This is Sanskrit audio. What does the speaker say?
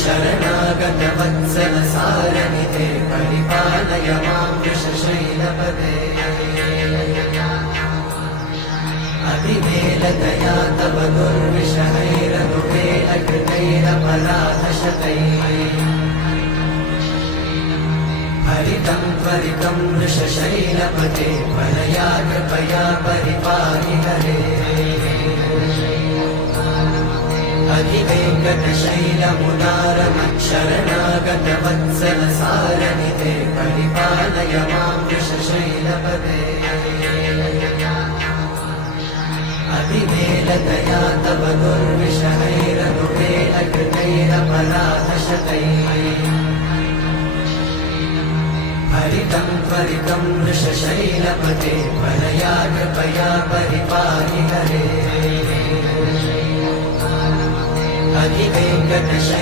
शरणागतवत्सल सारनिधे परिपालय मां वृषशैलपदे अतिवेलतया तव दुर्विषहैरनुपेलकृतैरपराधशतैः हरितं त्वरितं वृषशैलपदे त्वरया कृपया परिपाहि हरे अधिवेङ्कटशैलमुदारमच्छरणागतवत्सल सारनिधे परिपालय मां वृषशैलपदे अतिवेलतया तव दुर्विषहैरनुपेलकृतैरपराधशतैः हरितं त्वरितं वृषशैलपदे त्वरया कृपया परिपाहि हरे अधिवेङ्कटशैल